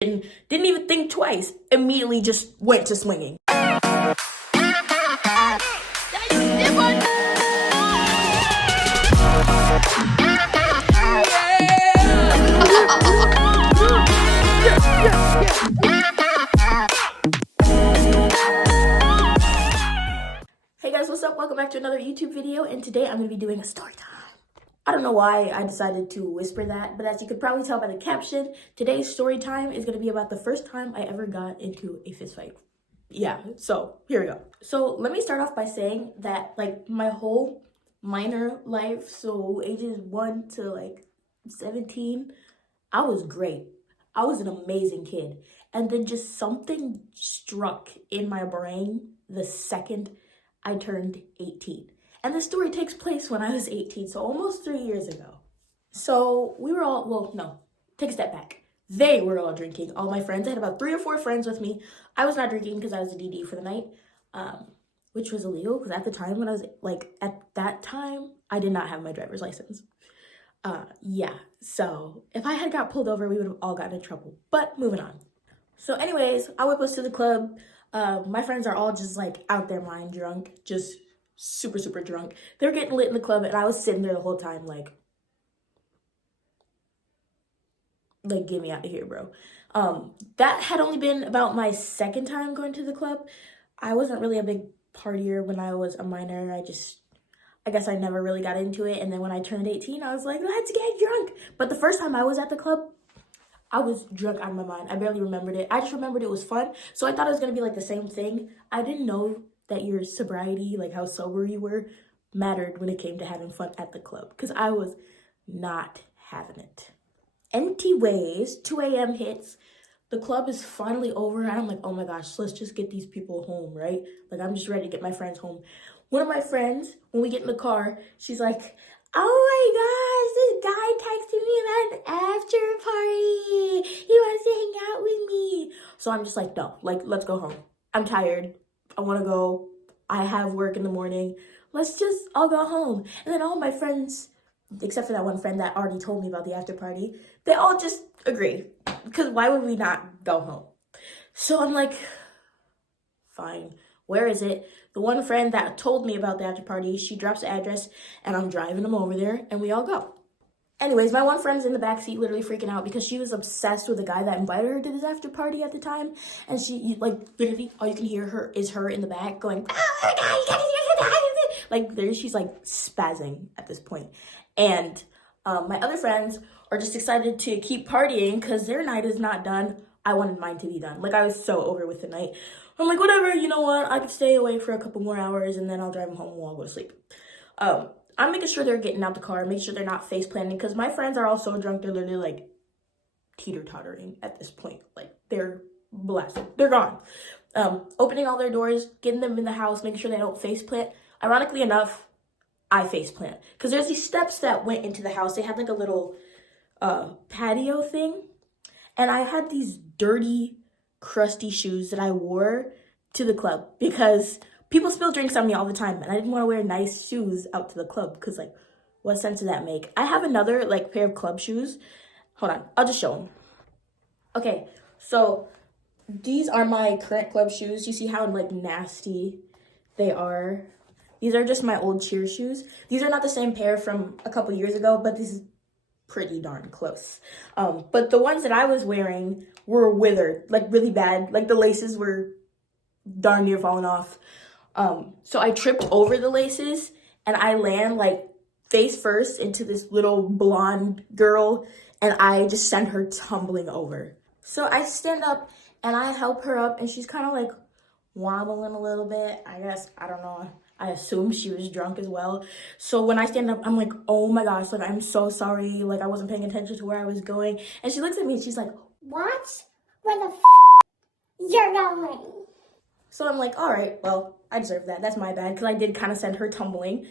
and didn't even think twice. Immediately just went to swinging. Hey guys, what's up? Welcome back to another YouTube video, and today I'm going to be doing a story time. I don't know why I decided to whisper that, but as you could probably tell by the caption, today's story time is going to be about the first time I ever got into a fist fight. Yeah, so here we go. So let me start off by saying that like my whole minor life, so ages 1 to 17, I was great. I was an amazing kid. And then just something struck in my brain the second I turned 18. And the story takes place when I was 18, so almost 3 years ago. So we were all, well, no, take a step back. They were all drinking, all my friends. I had about 3 or 4 friends with me. I was not drinking because I was a DD for the night, which was illegal because at the time when I was, at that time, I did not have my driver's license. Yeah, so if I had got pulled over, we would have all gotten in trouble. But moving on. So anyways, I whip us to the club. My friends are all just out their mind drunk, just super, super drunk. They're getting lit in the club, and I was sitting there the whole time get me out of here, bro. That had only been about my second time going to the club. I wasn't really a big partier when I was a minor. I guess I never really got into it. And then when I turned 18, I was like, let's get drunk. But the first time I was at the club, I was drunk out of my mind. I barely remembered it. I just remembered it was fun. So I thought it was going to be the same thing. I didn't know that your sobriety, how sober you were, mattered when it came to having fun at the club. Because I was not having it. Anyways, 2 a.m. hits. The club is finally over. And I'm like, oh my gosh, let's just get these people home, right? I'm just ready to get my friends home. One of my friends, when we get in the car, she's like, oh my gosh, this guy texted me about an after party. He wants to hang out with me. So I'm just like, no, let's go home. I'm tired. I want to go. I have work in the morning. Let's just all go home. And then all my friends, except for that one friend that already told me about the after party, they all just agree. Because why would we not go home? So I'm like, fine. Where is it? The one friend that told me about the after party, she drops the address, and I'm driving them over there, and we all go. Anyways, my one friend's in the backseat literally freaking out because she was obsessed with the guy that invited her to this after party at the time. And she, literally, all you can hear her is her in the back going, oh my God, there she's, spazzing at this point. And my other friends are just excited to keep partying because their night is not done. I wanted mine to be done. I was so over with the night. I'm like, whatever, you know what? I could stay away for a couple more hours and then I'll drive them home and I'll go to sleep. I'm making sure they're getting out the car, make sure they're not face planting because my friends are all so drunk, they're literally teeter-tottering at this point. They're blasted. They're gone. Opening all their doors, getting them in the house, making sure they don't face plant. Ironically enough, I face plant because there's these steps that went into the house. They had a little patio thing. And I had these dirty, crusty shoes that I wore to the club because people spill drinks on me all the time. And I didn't want to wear nice shoes out to the club because, what sense did that make? I have another, pair of club shoes. Hold on. I'll just show them. Okay. So these are my current club shoes. You see how, nasty they are? These are just my old cheer shoes. These are not the same pair from a couple years ago, but this is pretty darn close. But the ones that I was wearing were withered, really bad. The laces were darn near falling off. So I tripped over the laces and I land face first into this little blonde girl and I just send her tumbling over. So I stand up and I help her up and she's kind of wobbling a little bit. I guess, I don't know. I assume she was drunk as well. So when I stand up, I'm like, oh my gosh, I'm so sorry. I wasn't paying attention to where I was going. And she looks at me and she's like, watch where the you're going. So I'm like, all right, well, I deserve that. That's my bad because I did kind of send her tumbling.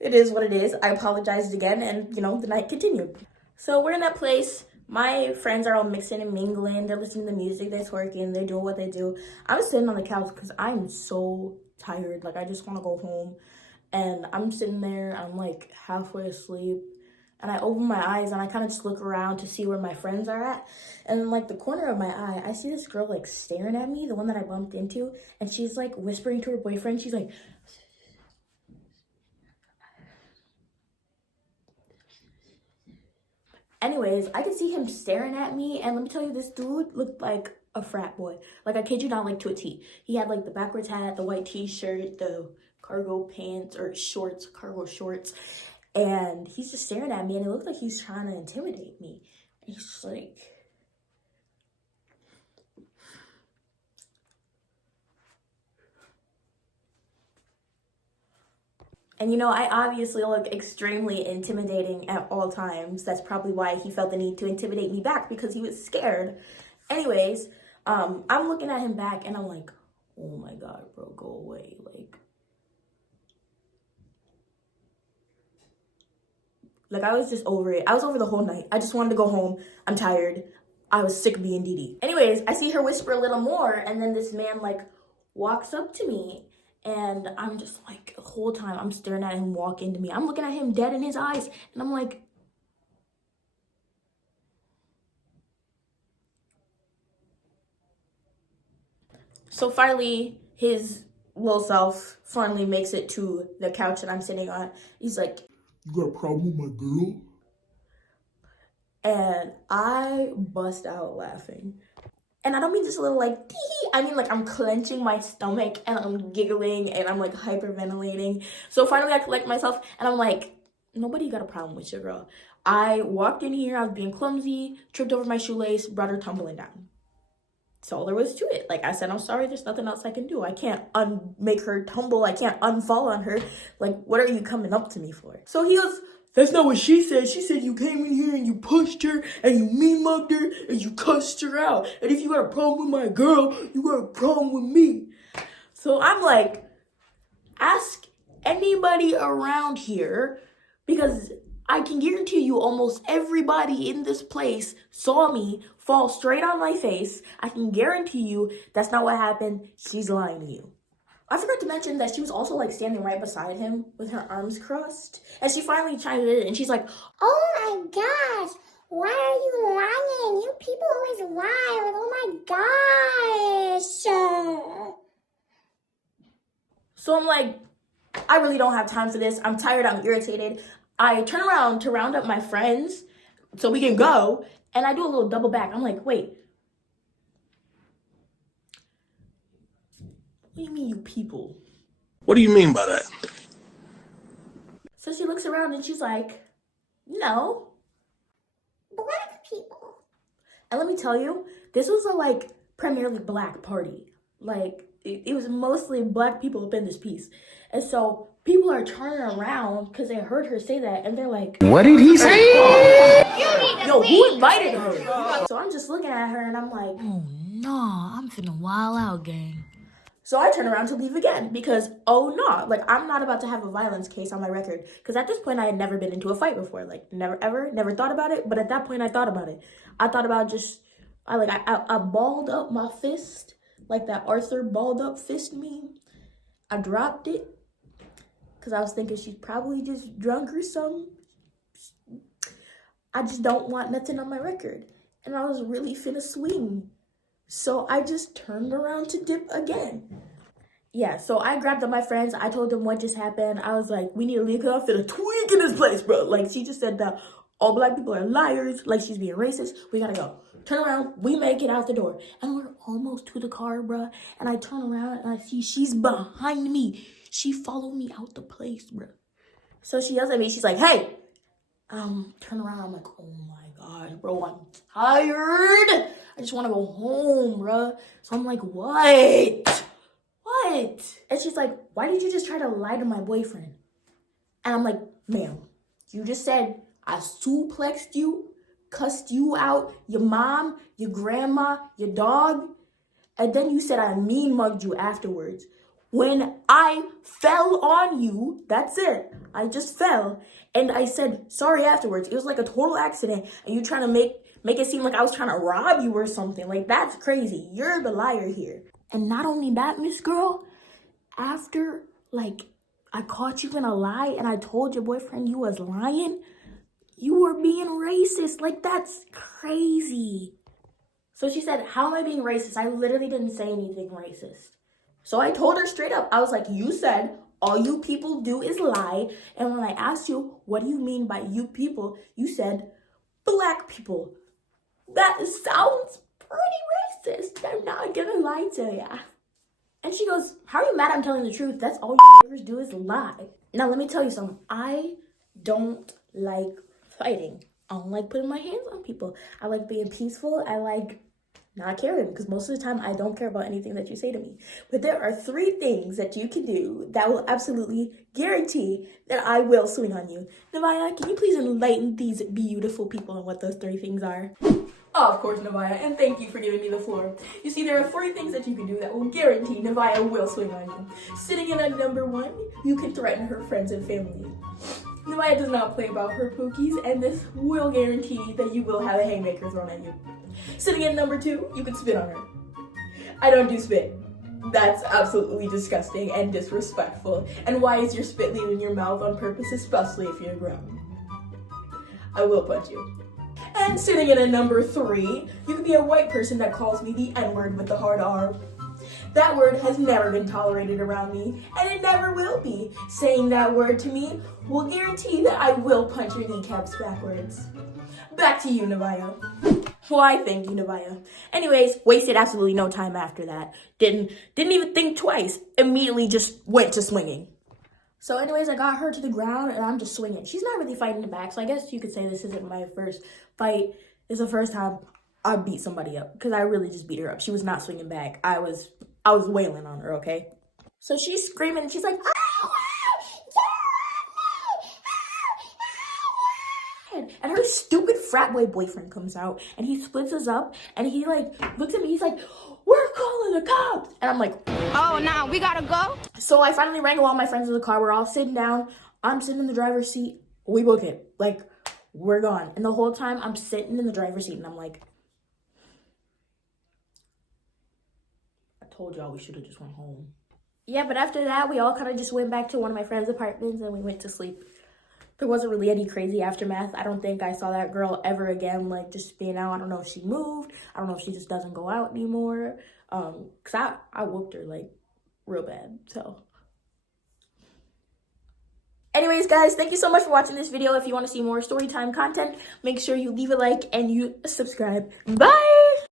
It is what it is. I apologized again and, the night continued. So we're in that place. My friends are all mixing and mingling. They're listening to music. They're twerking. They're doing what they do. I'm sitting on the couch because I'm so tired. I just want to go home. And I'm sitting there. I'm halfway asleep. And I open my eyes and I kind of just look around to see where my friends are at. And in like the corner of my eye, I see this girl like staring at me, the one that I bumped into. And she's like whispering to her boyfriend. She's like, anyways, I could see him staring at me. And let me tell you, this dude looked like a frat boy. Like, I kid you not, like to a T. He had like the backwards hat, the white t-shirt, the cargo pants or shorts, cargo shorts. And he's just staring at me, and it looked like he's trying to intimidate me. And he's just like, and you know, I obviously look extremely intimidating at all times. That's probably why he felt the need to intimidate me back, because he was scared. Anyways, I'm looking at him back, and I'm like, oh my God, bro, go away. Like, I was just over it. I was over the whole night. I just wanted to go home. I'm tired. I was sick of being Didi. Anyways, I see her whisper a little more, and then this man, like, walks up to me, and I'm just, like, the whole time, I'm staring at him walk into me. I'm looking at him dead in his eyes, and I'm like, so finally, his little self finally makes it to the couch that I'm sitting on. He's like, you got a problem with my girl? And I bust out laughing. And I don't mean just a little like, tee. I mean like I'm clenching my stomach and I'm giggling and I'm like hyperventilating. So finally I collect myself and I'm like, nobody got a problem with your girl. I walked in here, I was being clumsy, tripped over my shoelace, brought her tumbling down. That's all there was to it. Like I said, I'm sorry, there's nothing else I can do. I can't make her tumble. I can't unfall on her. Like, what are you coming up to me for? So he goes, that's not what she said. She said you came in here and you pushed her and you mean-mugged her and you cussed her out. And if you got a problem with my girl, you got a problem with me. So I'm like, ask anybody around here, because I can guarantee you almost everybody in this place saw me fall straight on my face. I can guarantee you that's not what happened. She's lying to you. I forgot to mention that she was also like standing right beside him with her arms crossed. And she finally chimed in and she's like, Oh my gosh, why are you lying? You people always lie. Like, oh my gosh. so I'm like, I really don't have time for this. I'm tired, I'm irritated. I turn around to round up my friends so we can go. And I do a little double back. I'm like, wait. What do you mean, you people? What do you mean by that? So she looks around and she's like, no. Black people. And let me tell you, this was a like primarily black party. Like it was mostly black people up in this piece. And so people are turning around because they heard her say that. And they're like, what did he say? Yo, who invited her? So I'm just looking at her and I'm like, oh no, I'm finna wild out, gang. So I turn around to leave again because, oh no, like I'm not about to have a violence case on my record. Because at this point I had never been into a fight before. Like never ever, never thought about it. But at that point I thought about it. I thought about just, I balled up my fist. Like that Arthur balled up fist meme. I dropped it. Because I was thinking she's probably just drunk or something. I just don't want nothing on my record. And I was really finna swing. So I just turned around to dip again. Yeah, so I grabbed up my friends. I told them what just happened. I was like, we need to leave her off in a tweak in this place, bro. Like, she just said that all black people are liars. Like, she's being racist. We gotta go. Turn around. We make it out the door. And we're almost to the car, bro. And I turn around and I see she's behind me. She followed me out the place, bro. So she yells at me. She's like, hey. Turn around. I'm like, oh my God, bro, I'm tired. I just want to go home, bro. So I'm like, what? And she's like, why did you just try to lie to my boyfriend? And I'm like, ma'am, you just said I suplexed you, cussed you out, your mom, your grandma, your dog. And then you said I mean mugged you afterwards. When I fell on you, that's it. I just fell. And I said sorry afterwards. It was like a total accident. And you trying to make it seem like I was trying to rob you or something. Like, that's crazy. You're the liar here. And not only that, Miss Girl, after, like, I caught you in a lie and I told your boyfriend you was lying, You are being racist. Like, that's crazy. So she said, how am I being racist? I literally didn't say anything racist. So I told her straight up, I was like, you said all you people do is lie. And when I asked you, what do you mean by you people? You said black people. That sounds pretty racist. I'm not gonna lie to ya. And she goes, how are you mad I'm telling the truth? That's all you niggas do is lie. Now let me tell you something. I don't like fighting. I don't like putting my hands on people. I like being peaceful. I like not caring, because most of the time I don't care about anything that you say to me. But there are 3 things that you can do that will absolutely guarantee that I will swing on you. Nevaya, can you please enlighten these beautiful people on what those 3 things are? Oh, of course, Nevaya, and thank you for giving me the floor. You see, there are 3 things that you can do that will guarantee Nevaya will swing on you. Sitting in at number 1, you can threaten her friends and family. Nevaya does not play about her pookies, and this will guarantee that you will have a haymaker thrown at you. Sitting at number 2, you can spit on her. I don't do spit. That's absolutely disgusting and disrespectful. And why is your spit leaving your mouth on purpose, especially if you're grown? I will punch you. And sitting in at number 3, you can be a white person that calls me the N-word with the hard R. That word has never been tolerated around me, and it never will be. Saying that word to me will guarantee that I will punch your kneecaps backwards. Back to you, Nevaya. Why, thank you, Nevaya. Anyways, wasted absolutely no time after that. Didn't even think twice. Immediately just went to swinging. So anyways, I got her to the ground, and I'm just swinging. She's not really fighting back, so I guess you could say this isn't my first fight. It's the first time I beat somebody up, because I really just beat her up. She was not swinging back. I was wailing on her, okay? So she's screaming, and she's like, and her stupid frat boy boyfriend comes out, and he splits us up, and he like looks at me, he's like, we're calling the cops. And I'm like, Oh, now we gotta go? so I finally wrangle all my friends in the car. We're all sitting down. I'm sitting in the driver's seat. We book it. Like, we're gone. And the whole time I'm sitting in the driver's seat, and I'm like, I told y'all we should have just went home. Yeah, but after that, we all kind of just went back to one of my friend's apartments, and we went to sleep. There wasn't really any crazy aftermath. I don't think I saw that girl ever again, like, just being out. I don't know if she moved. I don't know if she just doesn't go out anymore. Because I whooped her, like, real bad, so. Anyways, guys, thank you so much for watching this video. If you want to see more storytime content, make sure you leave a like and you subscribe. Bye!